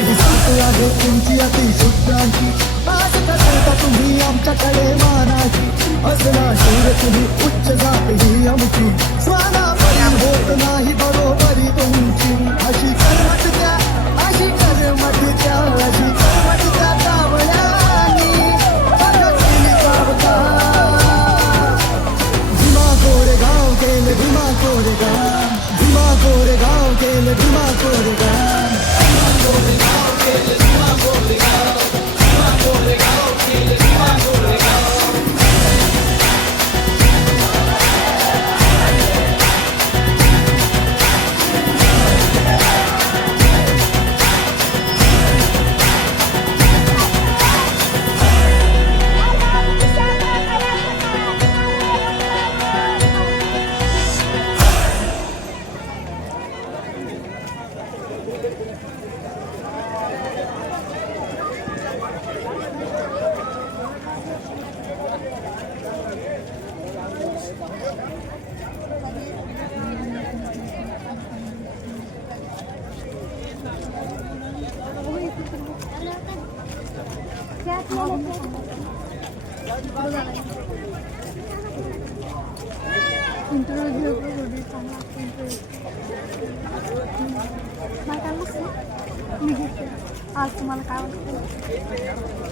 तुमची अति शुद्धांची आज कसं तुम्ही आमच्याकडे मानाची असला शूर तुम्ही उच्च जात ही आमची स्वानापरी होत नाही बरोबरी तुमची अशी कर्मत द्या अशी कर्मत द्या अशी कर्मत द्या कावळ्यानी भीमा कोरेगाव गेले भीमा कोरेगाव भीमा कोरेगाव गेले भीमा कोरेगाव आज तुम्हाला काय वाटतं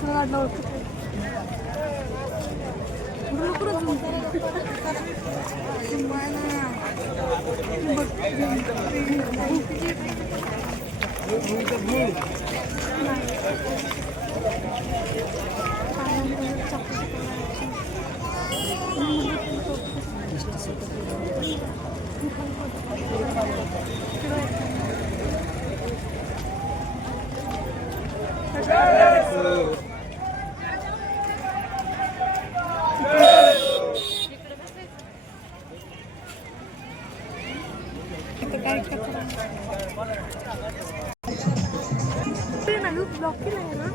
तुला वाटलं होतं ब्लॉक केला आहे ना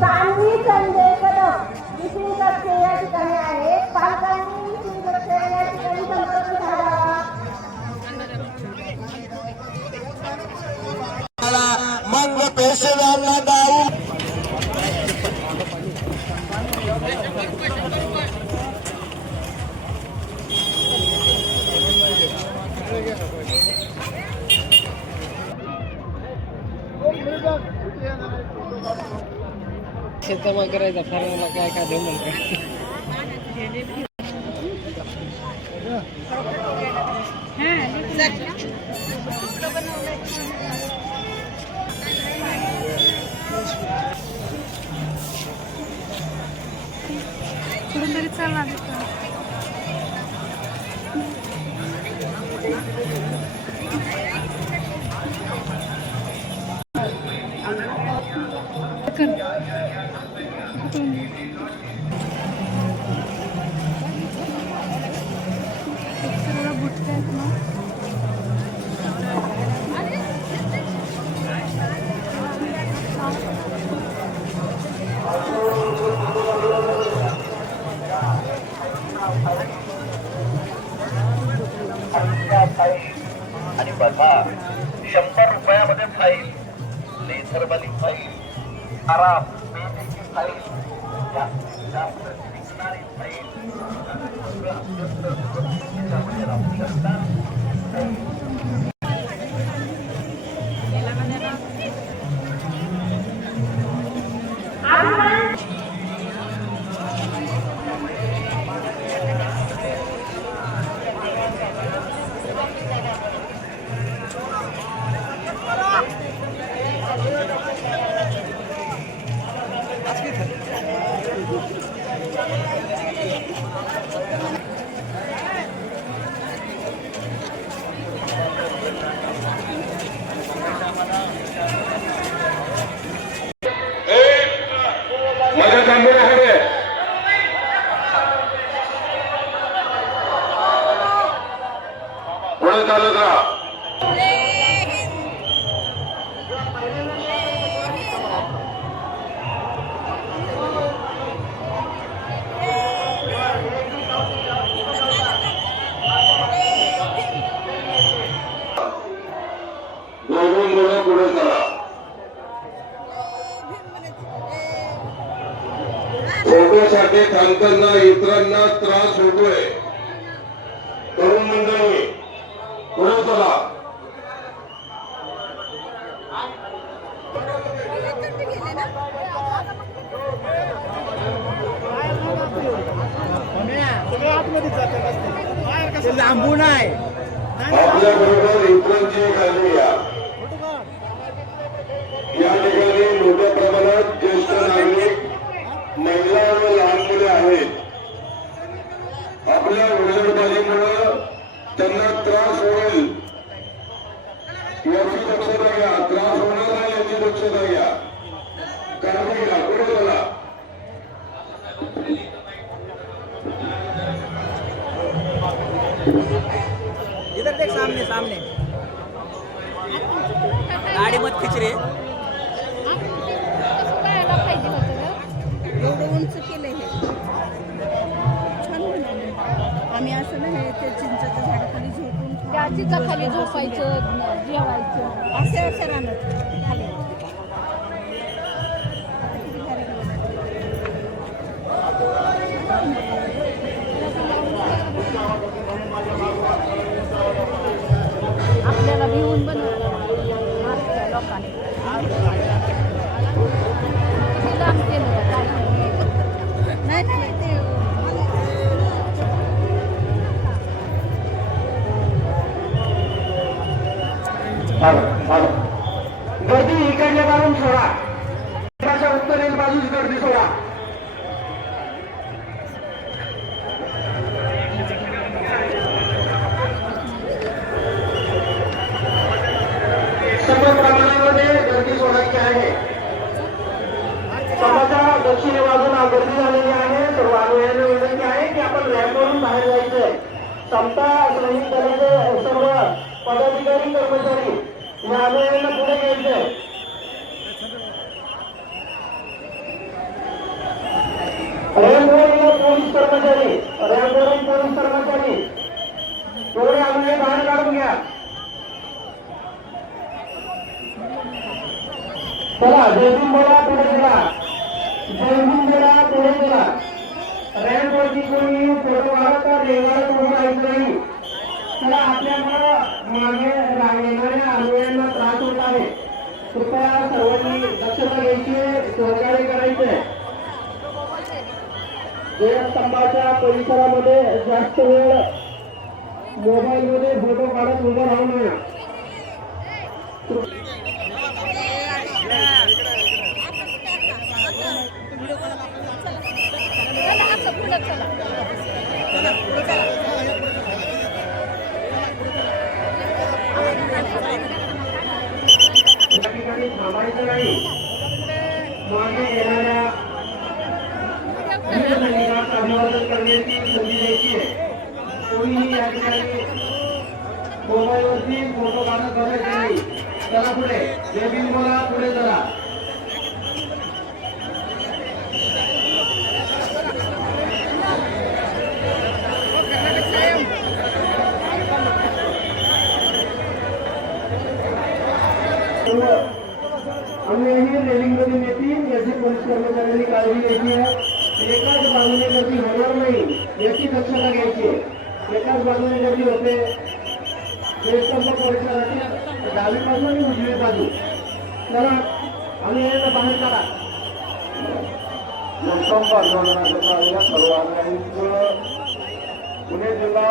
सान्वी संजय कदम दुसरी कक्ष या ठिकाणी आहे. पालकांनी दुसरी कक्ष या ठिकाणी संपर्क साधावा. मंग पेशव्यांना दाऊ शेतमा करायचा फॉर्म्युला काय काय देऊ म्हणतो कुठून तरी चालणार तिथं. सगळं बुटके आहेत ना. आणि बघा 100 रुपयामध्ये फाईल, लेझरवाली फाईल, आराम पेटीची फाईल, जास्तीत जास्त टिकणारी फाईल, राहू शकता. माझ्या थांबून आहे पुढे चालत राहा. दोघं मुलं पुढे चला. फोटोसाठी थांबताना इतरांना त्रास होतोय. तरुण मंडळी पुढे चला. लांबून आहे. आपल्या बरोबर इतरांची काळजी घ्या. या ठिकाणी मोठ्या प्रमाणात ज्येष्ठ नागरिक, महिला व लहान मुले आहेत. आपल्या उजेडबाजीमुळं त्यांना त्रास होईल याची दक्षता घ्या. त्रास होणार नाही याची दक्षता घ्या. काळजी घ्या. पुढे चला. इधर देख, सामने सामने गाडी मत खिच रे. एवढं उंच केलं हे छान बनवलं. आम्ही असं नाही ते चिंचेच्या झाडाखाली झोपून त्या चिंचाखाली झोपायचं, जेवायचं. असे असे राहणार खाली. आता किती भारी आपल्याला भिवून बनवलं लोकांनी. लांब केलं नाही नाही ते गर्दी इकडल्या बाजून सोडा. उत्तरेल बाजूच गर्दी सोडा. समान प्रमाणामध्ये गर्दी सोडायची आहे. समाजा दक्षिणे बाजूला गर्दी झालेली आहे. तर वाहनांना विनंती आहे की आपण रॅम्पवरून बाहेर जायचंय. समता सैनिक दलाचे सर्व पदाधिकारी कर्मचारी या आंदोलनाला पुढे घ्यायचंय. रॅम्पवरील पोलीस कर्मचारी, रॅम्पवरील पोलीस कर्मचारी थोडे आंदोलन बाहेर काढून घ्या. चला जयभीम बोला, पुढे गेला. जयभीम बोला, पुढे गेला. रॅम्पवरती कोणी फोटो काढता रेंगाळत उभं राहायचं नाही. चला आपल्यामुळं मागे येणाऱ्या आंदोलनाला त्रास होत आहे. कृपया सर्वांनी दक्षता घ्यायची, सहकार्य करायचंय. स्तंभाच्या परिसरामध्ये जास्त वेळ मोबाईलमध्ये फोटो काढत उभं राहू नये. चला असं पुढं चला. या ठिकाणी थांबायचं नाही. मागे येणाऱ्या वीर सैनिकांना अभिवादन करण्याची संधी द्यायची आहे. कोणीही या ठिकाणी मोबाईलवरती फोटो काढत बसायचे नाही. चला पुढे, जय भीम बोला, पुढे चला. अन्यही रेलिंगमध्ये येतील याची पोलीस कर्मचाऱ्यांनी काळजी घ्यायची आहे. एकाच बाजूने गर्दी होणार नाही याची दक्षता घ्यायची आहे. एकाच बाजूने गर्दी होते देशकर्म परिसराची डावी बाजू आणि उजवी बाजू. चला आणि यांना बाहेर काढा. लोकसंपर्क आंदोलनाच्या सर्व आग्रहींचं पुणे जिल्हा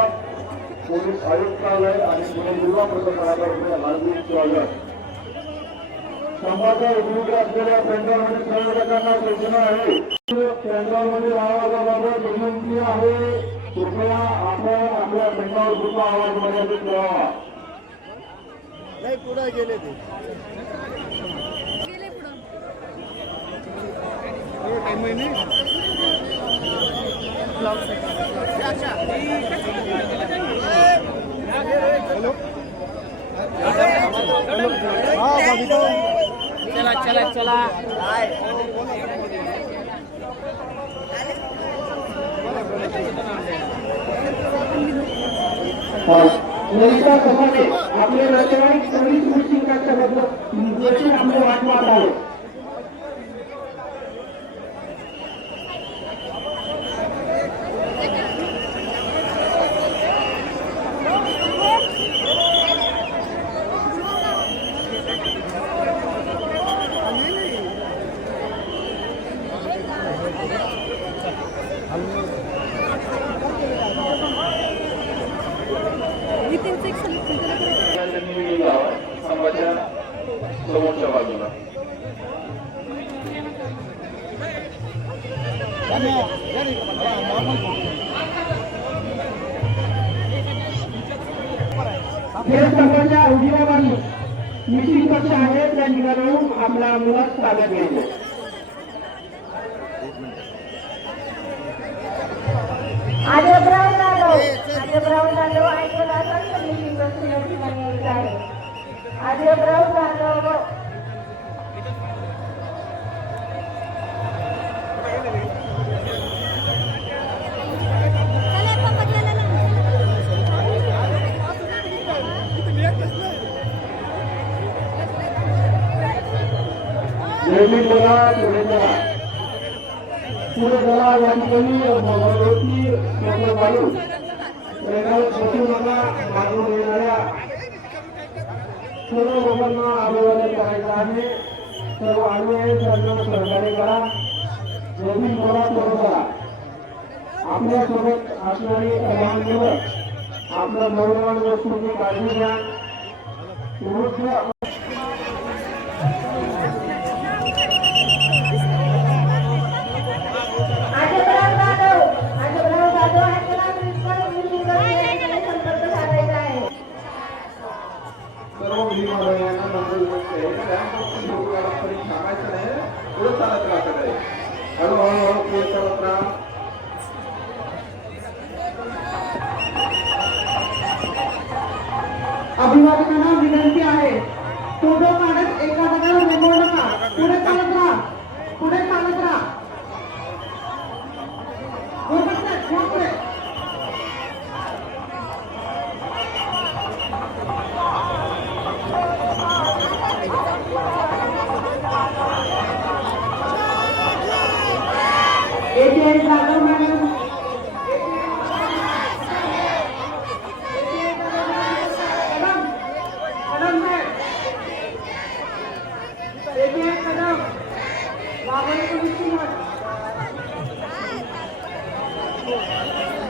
पोलीस आयुक्तालय आणि पुणे जिल्हा प्रशासनातर्फे हार्दिक स्वागत. संभाचा उपयोग असलेल्या पेंडॉलमध्ये सर्वकांना सूचना आहे. पेंडॉलमध्ये आवाजाबाबत विनंती आहे. कृपया आपण आपल्या पेंडॉल सुद्धा आवाज मर्यादित ठेवावा. नाही पुढे गेले ते गेले पुढं. चला चला चला. ललिता कपाटे आपले नातेवाईक पोलीस मिटिंगाच्या बद्दल आपले वाटवाट आहे. संभाच्या समोरच्या बाजूला देशभराच्या उजव्या बाजू मिटिंग कक्ष आहे त्या ठिकाणाहून आपला मुलात ताब्यात घ्यायचं. आजोबराव जाधव ऐकलं असेल तर मिटिंग कक्ष या ठिकाणी यायचं आहे. आजोबराव जाधव नेहमी बोला, पुढे चला. पुढे चला. या ठिकाणी मोबाईलवरती फोटो काढून रेखावत बसू नका. मागून येणाऱ्या सर्व लोकांना अभिवादन करायचं आहे. सर्व अनुयायी त्यांना सहकार्य करा. जय भीम बोला, पुढे चला. आपल्यासोबत असणारी लहान मुलं आपल्या मौल्यवान वस्तूंची काळजी घ्या. वृद्ध सर्व विभागांना मंजूर होते. सांगायचं नाही, पुढे चालत राहत आहे. हळूहळू पुढे चालत राहा. अभिवादनाला विनंती आहे. फोटो काढत एका जागेवर उभं नका. पुढे चालत राहा. पुढे चालत राहा. पुढे ATI Jadhav madam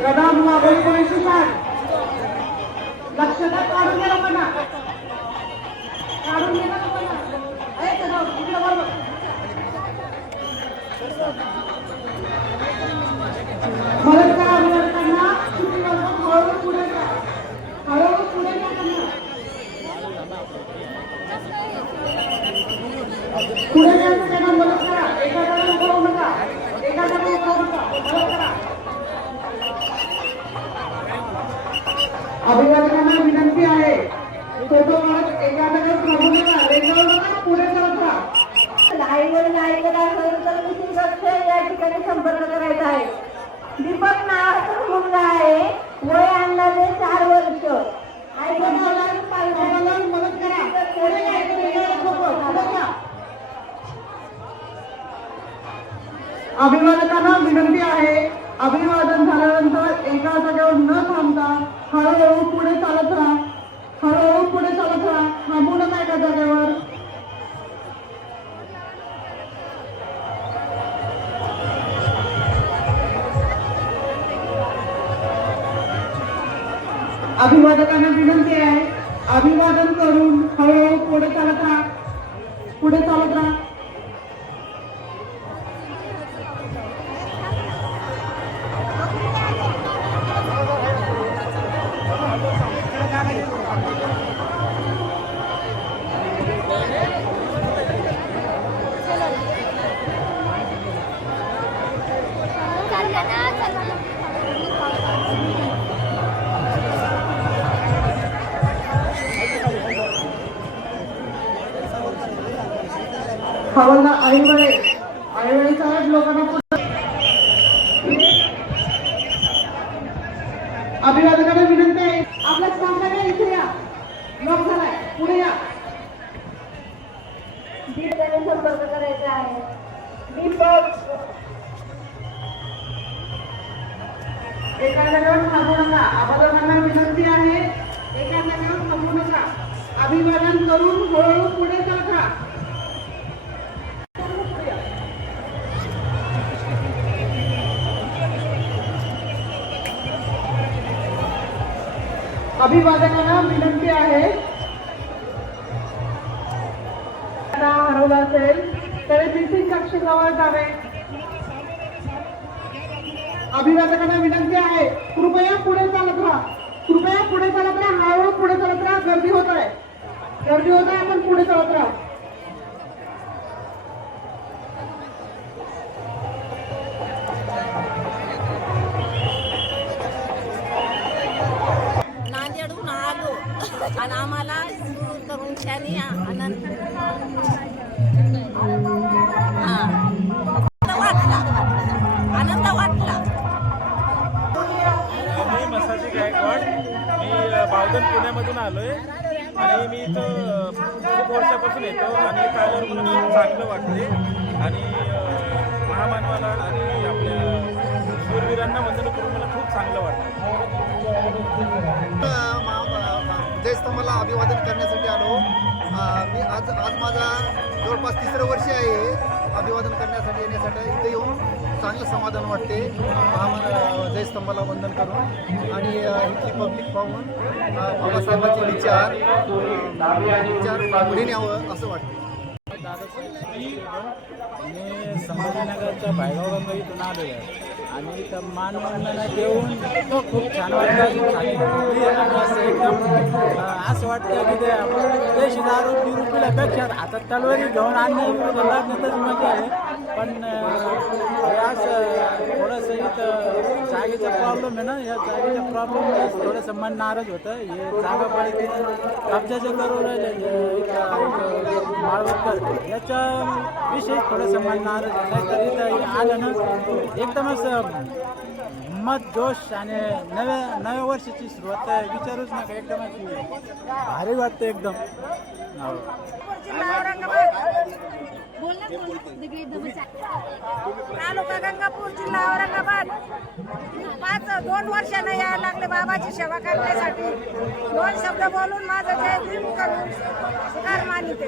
Kadam Wagholi police लक्षात काढून द्या लोकांना. काढून घे ना तुम्हाला. अरे चला, इकडे बरोबर. मदत करा अभिभावकांना. तुम्ही बरोबर हळूहळू पुढे जा. हळूहळू पुढे जा त्यांना. पुढे जायचं त्यांना मदत करा. एका जागी उभं राहू नका. एका जागी उभं राहू नका. मदत करा. अभिभावकांना विनंती आहे, फोटो काढत एका जागेवर थांबू नका. रेंगाळू नका. पुढे चालत राहा. लाईव्हवर ऐकत असेल तर किती लक्ष या ठिकाणी संपर्क करायचा आहे. दीपक नावाचा मुलगा आहे, वय अंदाजे 4 वर्ष. मदत करा. पुढे जायचं, रेंगाळू नको. पुढे जा. अभिवादकांना विनंती आहे, अभिवादन झाल्यानंतर एका जागेवर न थांबता हळूहळू पुढे चालत राहा. हळूहळू पुढे चालत राहा. थांबू नका एका जागेवर. अभिवादकांना विनंती आहे, अभिवादन करून हळूहळू पुढे चालत राहा. पुढे चालत राहा. हवालदार आईवडे साहेब लोकांना पुढे. अभिवादकांना विनंती आहे, आपल्या स्टाफला इथे या. लॉक झालाय. पुढे या. दीपकाने संपर्क करायचा आहे. दीपक एका जागेवर थांबू नका. अभिवादकांना विनंती आहे, एका जागेवर थांबू नका. अभिवादन करून हळूहळू पुढे चालत राहा. अभिवादकांना विनंती आहे, हरवला असेल तर मीटिंग कक्षाजवळ जावे. अभिवादकांना विनंती आहे, कृपया पुढे चालत राहा. कृपया पुढे चालत राहा. हळूहळू पुढे चालत राहा. गर्दी होत आहे. आपण पुढे चालत राहा. नांदेडहून आलो आणि आम्हाला करून त्यांनी आनंद वाटला. मी मसाजी गायकवाड. मी बावधन पुण्यामधून आलोय आणि मी इथं खूप वर्षापासून येतो आणि कालवर म्हणून खूप चांगलं वाटते आणि महामानवाला आणि आपल्या शूरवीरांना वंदन करून मला खूप चांगलं वाटतं. जयस्तंभाला अभिवादन करण्यासाठी आलो. मी आज माझा जवळपास 3रं वर्ष आहे अभिवादन करण्यासाठी येण्यासाठी. इथे येऊन चांगलं समाधान वाटते जयस्तंभाला वंदन करून आणि इथली पब्लिक पाहून बाबासाहेबांचे विचार पुढे न्यावं असं वाटतं. मी संभाजीनगरच्या भायगाव इथून आलेलो आहे आणि इथं मानवंदना देऊन तो खूप छान वाटतं. असं एकदम असं वाटतं की ते देशी दारू रुपयापेक्षा आता तलवारी घेऊन आणण्यातच मजा आहे. पण हे असं थोडंसं इथं जागेचा प्रॉब्लेम आहे ना. या जागेच्या प्रॉब्लेम थोडंसं मन नाराज होतं. हे जागा पडते कब्जाचे करू राहिले माळवकर याच्या विषयी थोडंसं मन नाराज होतं. तर इथं आलं ना एकदमच हिंमत जोश आणि नव्या वर्षाची सुरुवात विचारूच नका. एकदमच भारी वाटतं एकदम. तालुका गंगापूर, जिल्हा औरंगाबाद. 2 वर्षानं यायला लागले बाबाची सेवा करण्यासाठी. 2 शब्द बोलून माझं जय भीम करून स्वीकार मानिते.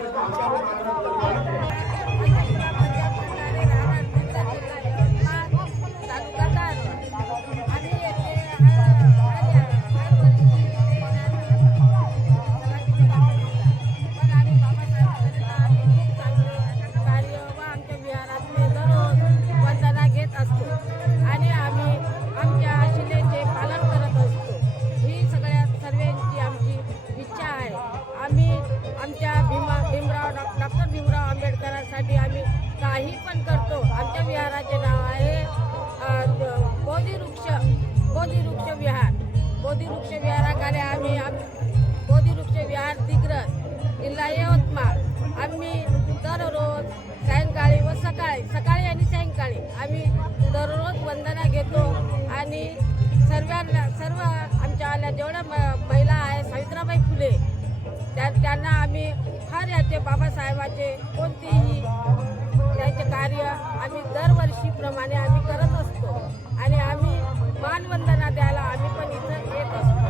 काही पण करतो. आमच्या विहाराचे नाव आहे बोधिवृक्ष विहार. बोधिवृक्ष विहाराकडे आम्ही बोधिवृक्ष विहार दिग्रज, जिल्हा यवतमाळ. आम्ही दररोज सायंकाळी व सकाळी आणि सायंकाळी आम्ही दररोज वंदना घेतो आणि सर्व आमच्या आल्या जेवढ्या महिला आहे सावित्रीबाई फुले त्यांना आम्ही हर याचे बाबासाहेबाचे कोणतेही त्याचे कार्य आम्ही दरवर्षीप्रमाणे आम्ही करत असतो आणि आम्ही मानवंदना द्यायला आम्ही पण इथं येत असतो.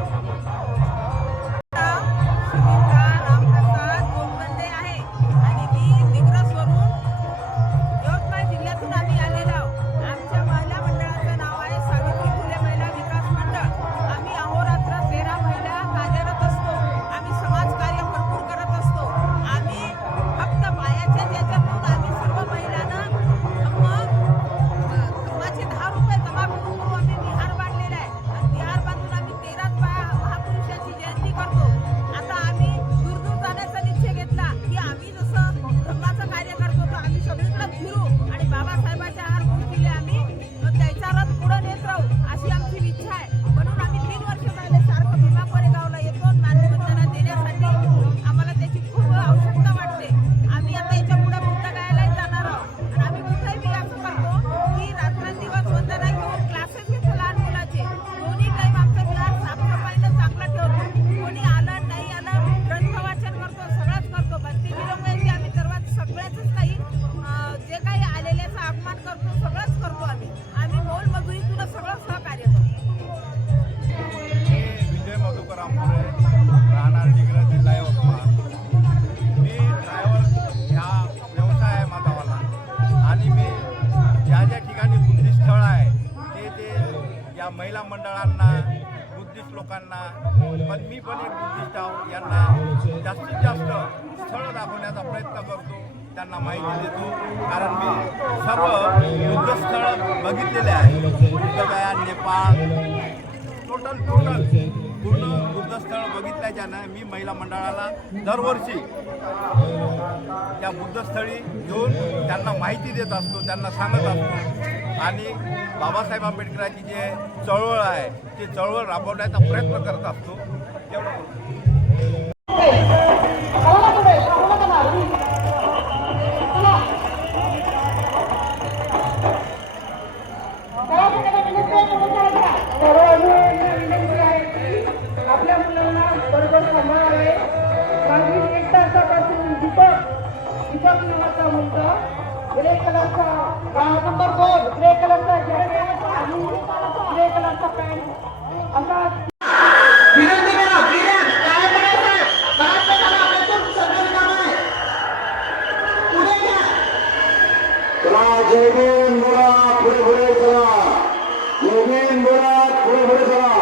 रामप्रसाद गोलबंदे आहे आणि मी दिग्रजवरून यवतमाळ जिल्ह्यातून आम्ही आलेलो आहोत. आमच्या महिला मंडळाचं नाव आहे सावित्री फुले महिला विकास मंडळ. आम्ही अहोरात्र 13 महिला कार्यरत असतो. आम्ही समाजकार्य भरपूर करत असतो. आम्ही फक्त बायाच्या ज्याच्यातून आम्ही सर्व महिलांना धम्माचे 10 रुपये जमा करून आम्ही विहार बांधलेला आहे आणि विहार बांधून आम्ही 13 महापुरुषाची जयंती करतो. आता आम्ही दूर जाण्याचा निश्चय घेतला की आम्ही जसं धम्माचं कार्य करतो तर आम्ही सगळीकडे फिरू आणि बाबासाहेबाच्या हार मूर्तीला आम्ही त्याचा रथ पुढे नेत राहू अशी आमची इच्छा आहे. म्हणून आम्ही 3 वर्ष झाले सारखं भीमा कोरेगावला येतो मानवंदना देण्यासाठी. आम्हाला त्याची खूप आवश्यकता वाटते. आम्ही आता याच्या पुढे पुस्तकालयालाही जाणार आहोत आणि आम्ही कुठेही असं करतो की रात्रंदिवस वंदना घेऊन क्लासेस घेतो लहान मुलाचे. दोन्ही टाईम आमचं विहार साफसफाईनं चांगलं ठेवतो. कोणी आलं नाही आलं ग्रंथ वाचन करतो, सगळंच करतो. भक्ती मिरवणुकीची आम्ही सगळ्याच काही जे काही आलेल्याचं आगमन करतो सगळंच करतो. आम्ही मोलमजुरीतून सगळं सहकार्य करतो. विजय मधुकर आंबोरे, राहणार दिग्रज, जिल्हा यवतमाळ. मी ड्रायव्हर ह्या व्यवसाय आहे माझावाला आणि मी ज्या ठिकाणी बुद्धिस्ट स्थळ आहे ते या महिला मंडळांना, बुद्धिस्ट लोकांना, पण मी पण एक बुद्धिस्ट आहो, यांना जास्तीत जास्त स्थळ दाखवण्याचा प्रयत्न करतो, त्यांना माहिती देतो. कारण मी सर्व बुद्ध स्थळ बघितलेले आहे. बुद्धगया, नेपाळ, टोटल पूर्ण बुद्धस्थळ बघितल्याच्यानं मी महिला मंडळाला दरवर्षी त्या बुद्धस्थळी घेऊन त्यांना माहिती देत असतो, त्यांना सांगत असतो आणि बाबासाहेब आंबेडकरांची जे चळवळ आहे ते चळवळ राबवण्याचा प्रयत्न करत असतो. आपल्या मुलांना बरोबर सांभाळ आहे. मागील 1 तासापासून दीपक नावाचा मुलगा ग्रे कलरचा नंबर 2 ग्रे कलरचा जॅकेट आणि ग्रे कलरचा पॅन्ट असा विनंती करा. काय करायचं आपल्यातून सगळं काम आहे. पुढे घ्या. चला जय भीम बोला, पुढे पुढे चला. जय भीम बोला, पुढे पुढे चला.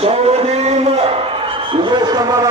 सौदीन विजय स्तंभाला